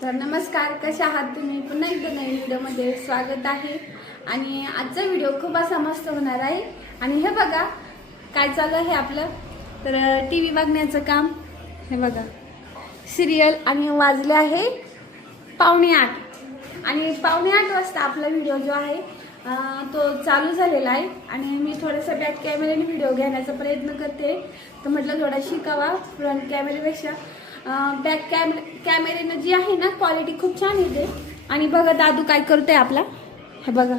तर नमस्कार कशा आहात तुम्ही? पुन्हा एकदा नवीन व्हिडिओमध्ये स्वागत आहे. आणि आजचा व्हिडिओ खूप असा मस्त होणार आहे. आणि हे बघा काय चालू आहे आपलं? तर टी व्ही बघण्याचं काम. हे बघा सिरियल आणि वाजले आहे पावणे आठ. आणि पावणे आठ वाजता आपला व्हिडिओ जो आहे तो चालू झालेला आहे. आणि मी थोडंसं बॅक कॅमेऱ्याने व्हिडिओ घेण्याचा प्रयत्न करते. तर म्हटलं थोडा शिकावा फ्रंट कॅमेऱ्यापेक्षा बॅक कॅमेरे कॅमेऱ्यानं जी आहे ना क्वालिटी खूप छान येते आणि बघा दादू काय करतोय आपला. हे बघा.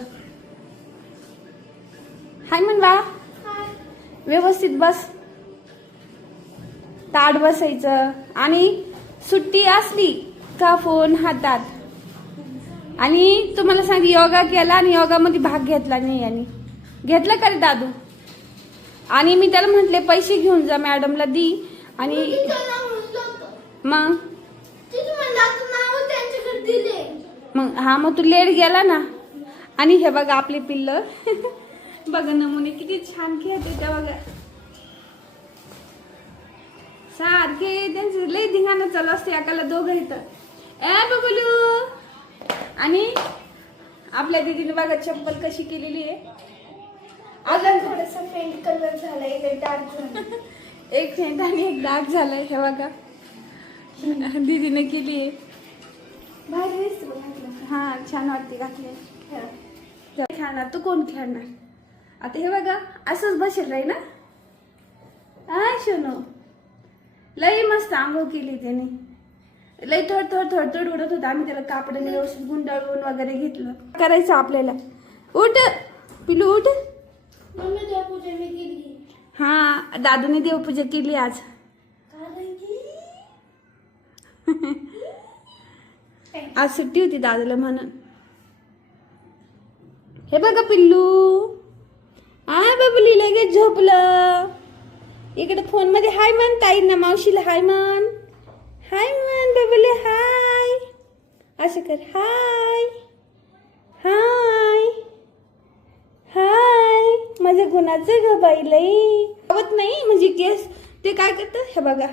हाय म्हण बाळा व्यवस्थित बस. ताट बसायचं. आणि सुट्टी असली का फोन हातात? आणि तुम्हाला सांग योगा केला आणि योगामध्ये भाग घेतला नाही यांनी. घेतला का रे दादू? आणि मी त्याला म्हटले पैसे घेऊन जा मॅडमला दी. आणि मग? मग हा मग तू लेट गेला ना? आणि हे बघा आपले पिल्ल. बघा नमुने किती छान खेळते त्या बघा. सारखे त्यांचे लय धिंगाणं चालू असते एकाला दोघं इथं. ए बबलू! आणि आपल्या दीदीने बघा चप्पल कशी केलेली आहे. अजून थोडासा फेंट कलर झालाय लय डार्क झाला एक फेंट आणि एक डाग झालाय हे बघा. दीदीने केली. हा छान वाटते घातली. खेळणार तू कोण खेळणार? आता हे बघा असंच बसेल राही ना? हा शोनो. लई मस्त आंघोळ केली त्याने. लई थोड थोड थोड थोड उडत होता. आम्ही त्याला कापडाने व्यवस्थित गुंडाळून वगैरे घेतलं. करायचं आपल्याला? उठ पिलू उठ. हा दादूने देवपूजा केली आज कारण की आज सुट्टी होती दादाला म्हणून. हे बघा पिल्लू. आ बबली लगेच झोपलं. इकडे फोनमध्ये हाय म्हण ताईंना मावशीला हाय म्हण. हाय म्हण बबली हाय. असं कर हाय. हाय. हाय. माझ्या गुणाचं ग बाई लई. आवत नाही म्हणजे केस. ते काय करतं? हे बघा.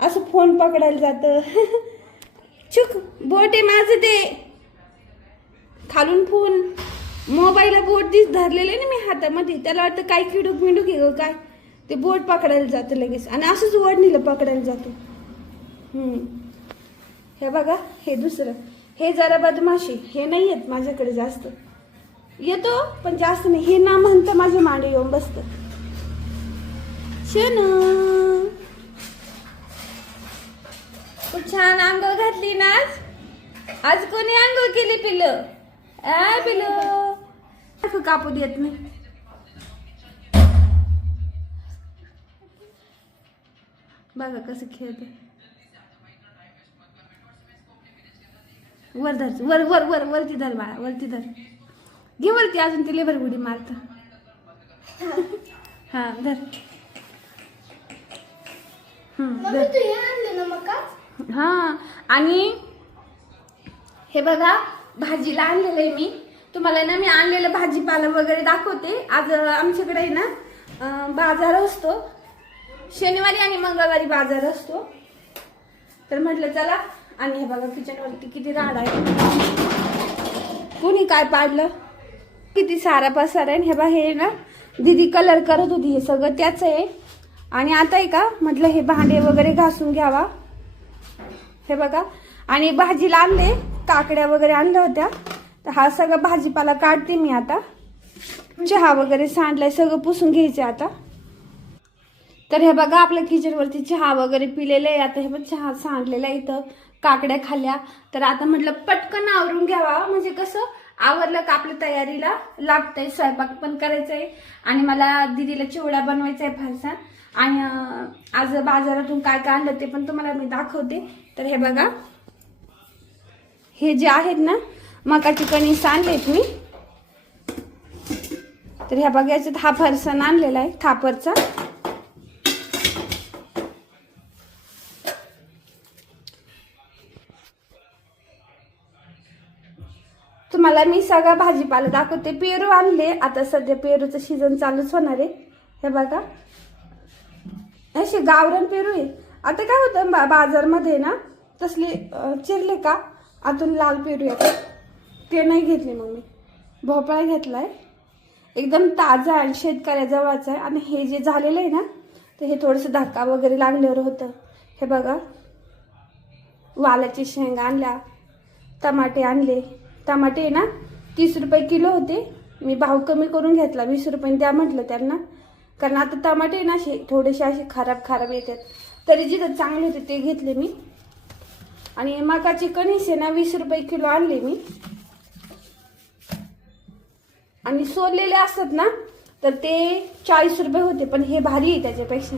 असं फोन पकडायला जातं. चुक बोट आहे माझं ते. खालून फोन मोबाईलला बोट दिस धरलेले ना मी हातामध्ये. त्याला वाटतं काय किडूक मिडूक आहे काय? ते बोट पकडायला जातं लगेच. आणि असंच ओढणीला पकडायला जातो. हम्म. हे बघा हे दुसरं. हे जरा बदमाशी. हे नाही येत माझ्याकडे जास्त. येतो पण जास्त नाही. हे ना म्हणतं माझ्या मांडी येऊन बसतं. शनू! छान आंघोळ घातली ना आज. आज कोणी आंघोळ केली पिल्ल? आ पिल्ल. कापू देत नाही. बघा कसं खेळते वर धर वर वर वर वरती धर बाळा वरती धर. घे वरती अजून ते लेबर उडी मारत. हा धर. हम्म, हां हा आणि हे बघा भाजीला आणलेलं आहे मी. तुम्हाला ना मी आणलेलं भाजीपाला वगैरे दाखवते. आज आमच्याकडे आहे ना बाजार असतो. शनिवारी आणि मंगळवारी बाजार असतो. तर म्हटलं चला आणि हे बघा किचनवरती किती राड आहे कोणी काय पाडलं? किती सारा पसार आहे हे बा हे ना दीदी कलर करत होती. हे सगळं त्याच आहे. आणि आता आहे का म्हटलं हे भांडे वगैरे घासून घ्यावा. हे बघा. आणि भाजीला आणले काकड्या वगैरे आणल्या होत्या. तर हा सगळा भाजीपाला काढते मी आता. चहा वगैरे सांडलाय सगळं पुसून घ्यायचे आता. तर हे बघा आपल्या किचनवरती चहा वगैरे पिलेलं आहे. आता हे पण चहा सांडलेला आहे इथं काकड्या खाल्ल्या. तर आता म्हटलं पटकन आवरून घ्यावा. म्हणजे कसं आवरलं का आपल्या तयारीला लागतंय स्वयंपाक पण करायचा आहे आणि मला दिदीला चिवडा बनवायचा आहे फारसा. आणि आज बाजारातून काय काय आणलं ते पण तुम्हाला मी दाखवते. तर हे बघा. हे जे आहेत ना मकाची कणीस आणलेत मी. तर ह्या बघा याच्यात हा फरसन आणलेला आहे थापरचा. तुम्हाला मी सगळा भाजीपाला दाखवते. पेरू आणले. आता सध्या पेरूचं सीझन चालूच होणार आहे. हे बघा. अशी गावरण पेरू आहे. आता काय होतं बा बाजारमध्ये ना तसले चिरले का आतून लाल पेरू येतात. ते नाही घेतले मग मी. भोपळा घेतलाय. एकदम ताजा आहे शेतकऱ्याजवळचा आहे. आणि हे जे झालेलं आहे ना तर हे थोडंसं धक्का वगैरे लागल्यावर होतं. हे बघा. वालाची शेंगा आणल्या टमाटे आणले. टमाटे आहे ना तीस रुपये किलो होते. मी भाव कमी करून घेतला वीस रुपये द्या म्हटलं त्यांना. कारण आता टमाटे आहे ना असे थोडेसे असे खराब खराब येतात. तरी जिथं चांगले होते ते घेतले मी. आणि मकाची कणीस आहे ना वीस रुपये किलो आणले मी. आणि सोललेले असतात ना तर ते चाळीस रुपये होते पण हे भारी आहे त्याच्यापेक्षा.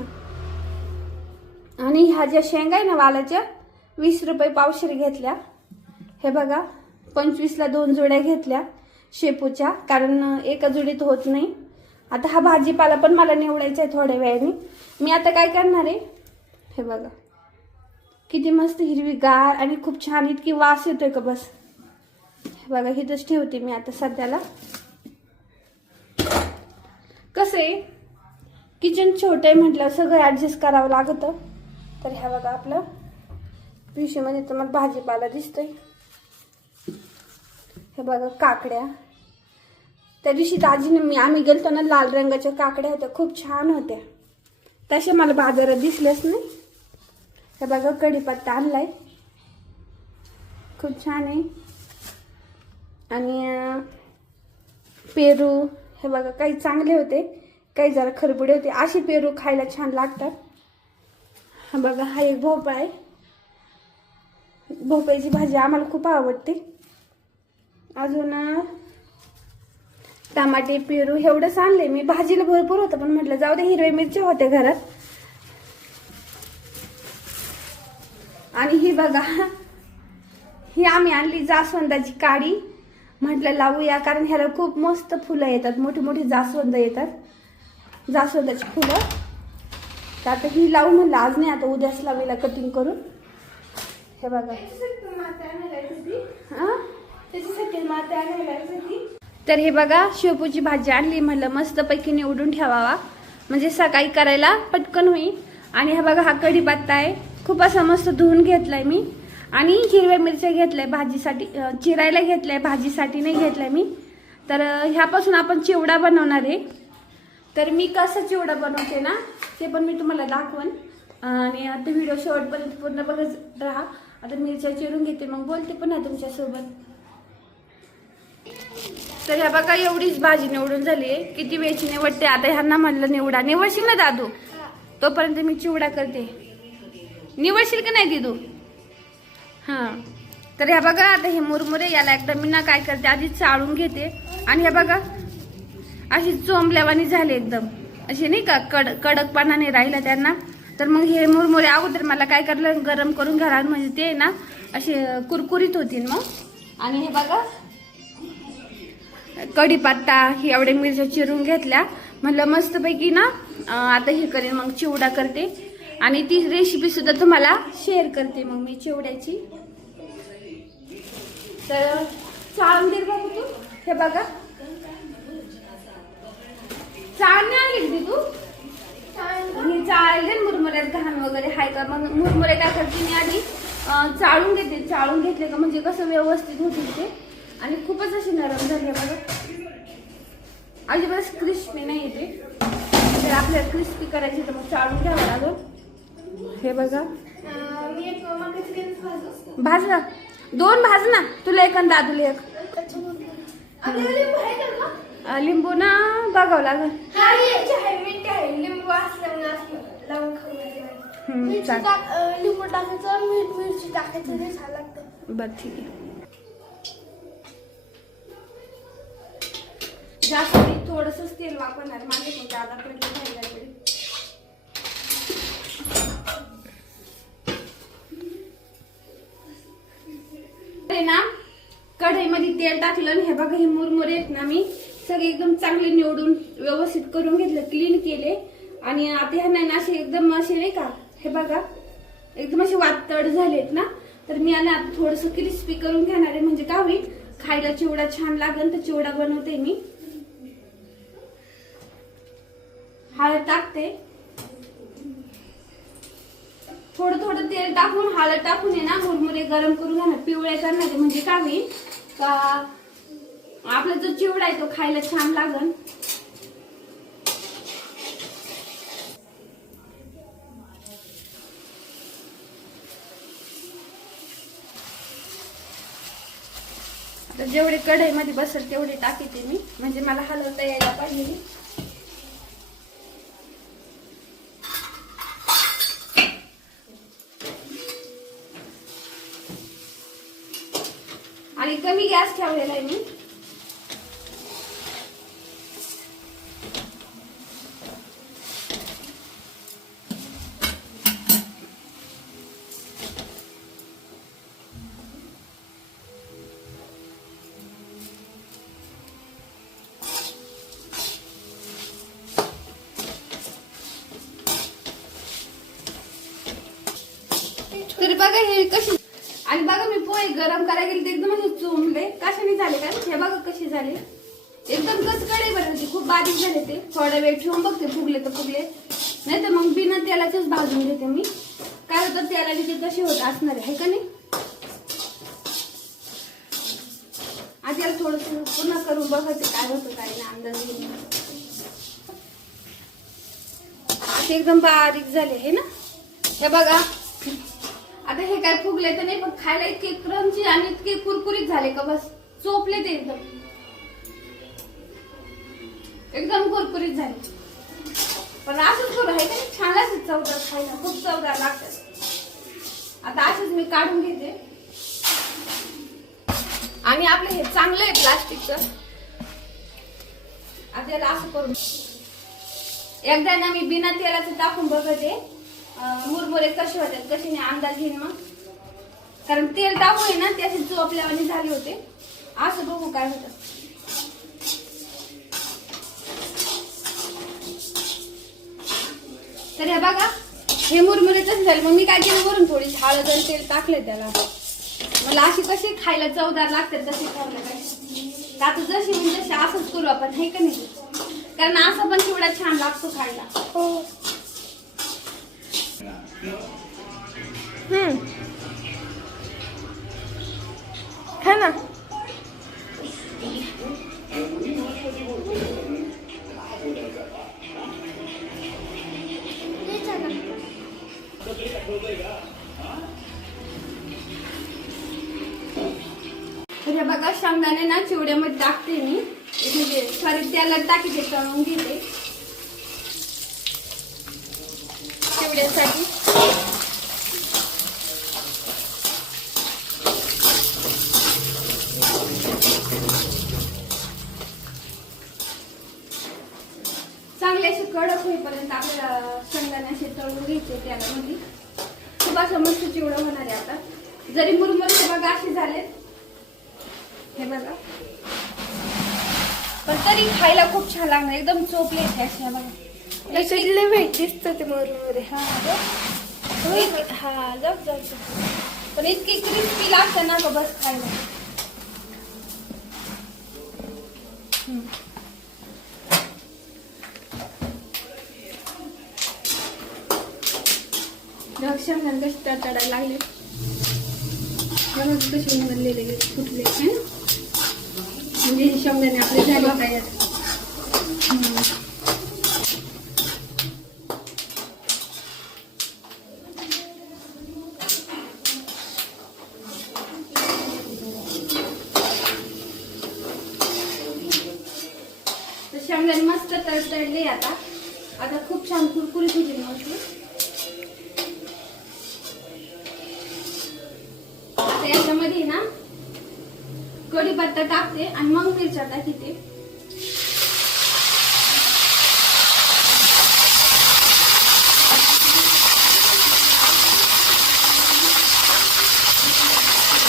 आणि ह्या ज्या शेंगा आहे ना वालाच्या वीस रुपये पावशेर घेतल्या. हे बघा पंचवीसला दोन जोड्या घेतल्या शेपूच्या कारण एका जोडीत होत नाही. आता हा भाजीपाला पण मला निवडायचा आहे थोड्या वेळाने. मी आता काय करणार आहे? हे बघा. किती मस्त हिरवी गार आणि खूप छान इतकी वास येतोय का बस. हे बघा इथंच ठेवते मी आता सध्याला. कसं आहे? किचन छोटं आहे म्हटलं सगळं ॲडजस्ट करावं लागतं. तर ह्या बघा आपलं. पिशवीमध्ये तुम्हाला भाजीपाला दिसतोय. हे बघा काकड्या. त्या दिवशी दाजीने मी आम्ही गेलतो ना लाल रंगाच्या काकड्या होत्या. खूप छान होत्या. तसे मला बाजारात दिसलेच नाही. हे बघा कढीपत्ता आणलाय. खूप छान आहे. आणि पेरू हे बघा काही चांगले होते. काही जरा खरबुडे होते. असे पेरू खायला छान लागतात. हा बघा हा एक भोपळा आहे. भोपळ्याची भाजी आम्हाला खूप आवडते. अजून टमाटे पेरू एवढंच आणले मी भाजीला भरपूर होतं पण म्हटलं जाऊ दे हिरव्या मिरच्या होत्या घरात. आणि ही बघा ही आम्ही आणली जास्वंदाची काडी. म्हटलं लावूया कारण ह्याला खूप मस्त फुलं येतात मोठी मोठी जास्वंद येतात. जास्वंदाची फुलं. तर आता ही लावू म्हणलं आज नाही आता उद्याच लावीला कटिंग करून. हे बघा. तर हे बघा शेपूची भाजी आणली म्हणलं मस्तपैकी निवडून ठेवावा. म्हणजे सकाळी करायला पटकन होईल. आणि हा बघा हा कढीपत्ता आहे. खूप असा मस्त धुवून घेतलाय मी. आणि हिरव्या मिरच्या घेतल्या भाजीसाठी चिरायला घेतल्या भाजीसाठी नाही घेतल्या मी. तर ह्यापासून आपण चिवडा बनवणार आहे. तर मी कसा चिवडा बनवते ना ते पण मी तुम्हाला दाखवन. आणि आता व्हिडिओ शेवटपर्यंत पूर्ण बघत राहा. आता मिरच्या चिरून घेते मग बोलते पण ना तुमच्यासोबत. तर ह्या बघा एवढीच भाजी निवडून झाली आहे. किती वेळची निवडते? आता ह्यांना म्हणलं निवडा. निवडशील ना दादू? तोपर्यंत मी चिवडा करते. निवडशील का नाही दिदू? हां. तर ह्या बघा आता हे मुरमुरे याला एकदा मी ना काय करते आधी चाळून घेते. आणि हे बघा अशी चोंबल्यावानी झाली एकदम. असे नाही का कड कडकपणाने राहिला त्यांना. तर मग हे मुरमुरे अगोदर मला काय करलं गरम करून घाला म्हणजे ते ना असे कुरकुरीत होतील मग. आणि हे बघा कढीपत्ता हे एवढ्या मिरच्या चिरून घेतल्या. म्हणलं मस्तपैकी ना आता हे करेन मग चिवडा करते. आणि ती रेसिपी सुद्धा तुम्हाला शेअर करते मग मी चिवड्याची. तर चाळून दे बघू तू. हे बघा. चाळणे आणली का तू मी चाळले मुरमुऱ्यात घाण वगैरे हाय का? मग मुरमुरे काय करते मी आधी चाळून घेते. चाळून घेतले का म्हणजे कसं व्यवस्थित होतील ते. आणि खूपच अशी नरम झाली बघा. अजिबात क्रिस्पी नाही येते तर आपल्याला क्रिस्पी करायची तर मग चाळून घ्यावं लागेल. हे बघा. भाजू भाजला. दोन भाज ना तुला एक आणि दादूला एक. लिंबू आहे ना बघावं लागेल. हा याची आहे. जास्त नाही थोडंसंच तेल वापरणार. माझे पण जादा पडलं. खायला ना कढईमध्ये तेल टाकलं आणि हे बघा हे मुरमुरे आहेत ना मी सगळे एकदम चांगले निवडून व्यवस्थित करून घेतलं क्लीन केले. आणि आता ह्यांना ना असे एकदम असे नाही का हे बघा एकदम असे वातड झालेत ना. तर मी यांना आता थोडस क्रिस्पी करून घेणार आहे म्हणजे काय होईल? खायला चिवडा छान लागेल तर चिवडा बनवते मी. हळद टाकते. थोडं थोडं तेल टाकून हळद टाकून आहे ना मुरमुरे गरम करून घ्या पिवळे करणार म्हणजे काय होईल का आपला जो चिवडा आहे तो खायला छान लागल आता जेवढे कढईमध्ये बसेल तेवढे टाकते मी. म्हणजे मला हलवता यायला पाहिजे आणि कमी गॅस ठेवलेला आहे मी तरी बघा हे कशी आणि बघा मी पोहे गरम करायला गेले ते एकदम असे चोमले कशाने झाले काय? हे बघा कसे झाले. एकदम कचकडे बरं होते खूप बारीक झाले ते. थोडा वेळ ठेवून बघते. फुगले तर फुगले. नाही तर मग बिना तेलाचेच भाजून घेते मी. काय होतं? तेलाने ते कसे होत असणार आहे का नाही? आधी याला थोडस पुन्हा करून बघते काय होतं काय नाही अंदाज घेऊन. ते एकदम बारीक झाले हे ना? हे बघा. आता हे काय फुगले तर नाही पण खायला इतके क्रंची आणि इतके कुरकुरीत झाले का बस. चोपले ते एकदम. एकदम कुरकुरीत झाले. पण असंच करू आहे का नाही? छान असत चवदार खायला. खूप चवदार लागतात. आता असंच मी काढून घेते. आणि आपलं हे चांगलं आहे प्लास्टिकचं. आता याला असं करू. एकदा ना मी बिना तेलाचं टाकून बघते. मुरमुरे कसे होतात कसे नाही अंदाज घेईन मग. कारण तेल टाकून आहे ना त्याचे चोपल्यावानी झाले होते. असं बघू काय होतं. तर हे बघा हे मुरमुरे तसे झाले. मग मी काय केलं वरून थोडी हळद आणि तेल टाकले त्याला. मला अशी कशी खायला चवदार लागतात तशी खायला काय आता जशी म्हणजे जशी असंच करू आपण हे का नाही? कारण असं पण चिवडा छान लागतो खायला. हो. खा ना. हे बघा शेंगदाणे ना चिवड्यामध्ये टाकते मी. म्हणजे सॉरी त्याला टाकीते तळून घेते. चिवड्यासाठी चांगले असे कडक होईपर्यंत आपल्याला शेंगदाणे असे तळून घ्यायचे त्याला खूप असं मस्त चिवडं होणार आहे आता. जरी मुरमुरे बघा असे झाले हे बघा. पण तरी खायला खूप छान लागणार. एकदम चोपले असे बघा. त्याच्यातले माहिती दिसतं ते मुरमुरे. हा हा जाऊ जाऊ. पण इतकी क्रिस्पी लागतं ना बस खायला हम्म. बघ, शेंगदाणे कसे तडतडायला लागले. बघा उमरलेले गेले, फुटले म्हणजे हे शेंगदाणे आपले झाले. तर शेंगदाणे मस्त तडतडले आता. आता खूप छान कुरकुरीत होते मस्त आता याच्यामध्ये ना कढीपत्ता टाकते आणि मग मिरच्या टाकते.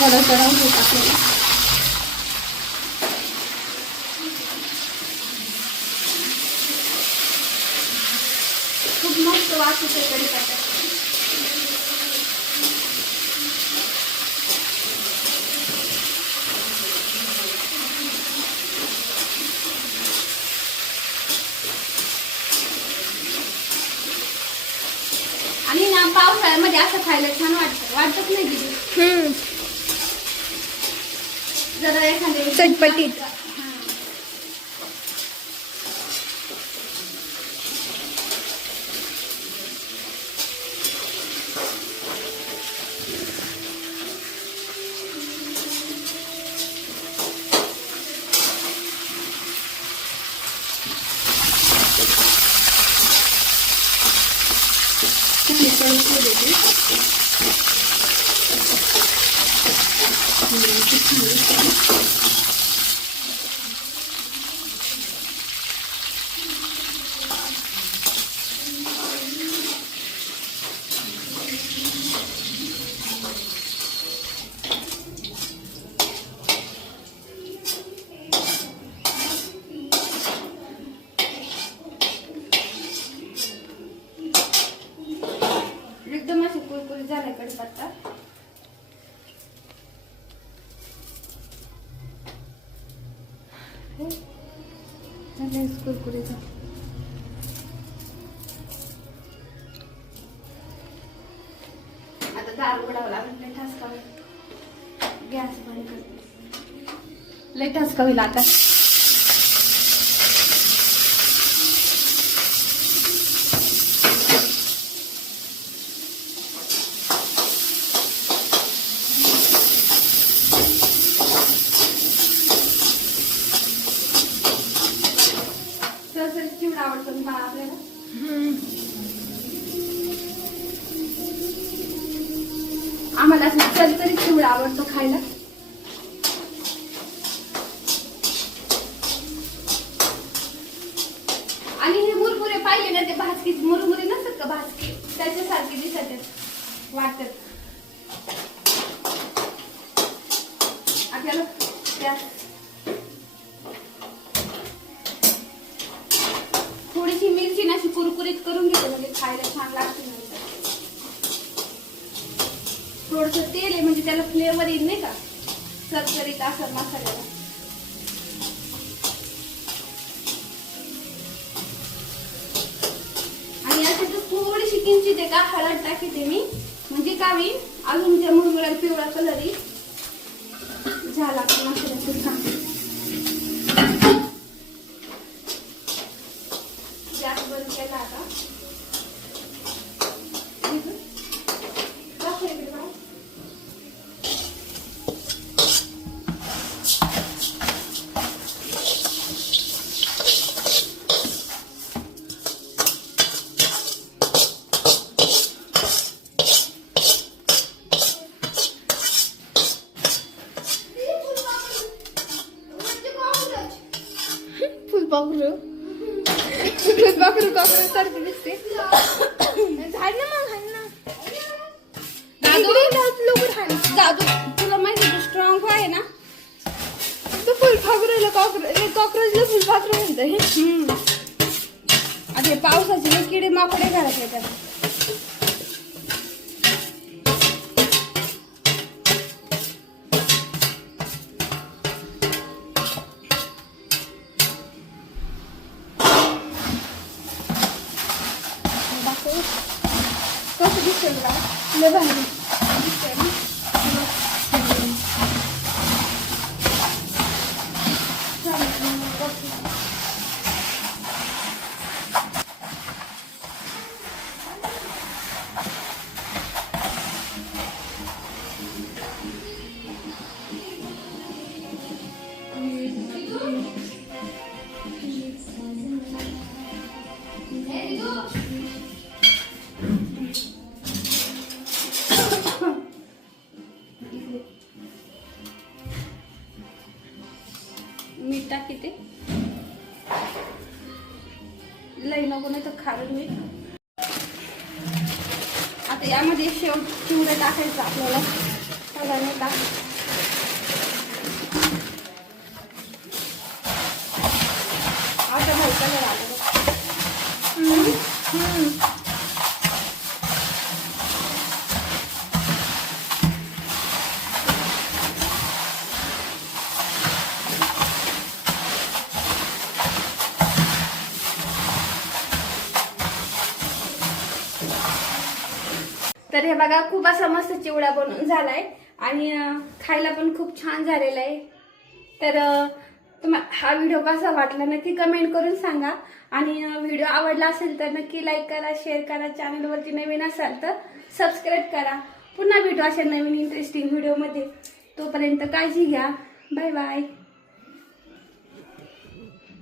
थोडं थोडं होत आपल्याला. खूप मस्त वास कढीपत्ता आणि ना पावसाळ्यामध्ये असं खायला छान वाटतं. वाटतच नाही दिदी हम्म. जरा एखाद्या चटपटीत. हां. एकदम असे कुरकुरीत झाले कडीपत्ता झाले आता दार उघडावं लागेल लय ठसका होईल गॅस बंद करते लय ठसका होईल आता सरसरीत चिवडा आवडतो ना बाळा आपल्याला आम्हाला चल तरी चिवडा आवडतो खायला आणि हे मुरमुरे पाहिले ना ते भाजकी मुरमुरे नसतात का भाजकी त्याच्यासारखे दिसत आहेत वाटत आपल्याला त्या थोडीशी मिरची ना अशी कुरकुरीत करून घेते म्हणजे खायला छान लागते नंतर थोडंसं तेल आहे म्हणजे त्याला फ्लेवर येईल नाही का? सरसरीत असं मसाल्याला. आणि याच्यात थोडीशी किंचित आहे का हळद टाकते मी. म्हणजे का मी अजून त्या मुरमुऱ्याला पिवळा कलर येईल. झाला का मसाल्याचं तर हे बघा खूप असा मस्त चिवडा बनून झालाय. आणि खायला पण खूप छान झालेला आहे. तर तुम्हाला हा व्हिडिओ कसा वाटला नक्की कमेंट करून सांगा. आणि व्हिडिओ आवडला असेल तर नक्की लाईक करा शेअर करा चॅनलवरती नवीन असाल तर सबस्क्राईब करा. पुन्हा भेटू अशा नवीन इंटरेस्टिंग व्हिडिओमध्ये तोपर्यंत काळजी घ्या. Bye bye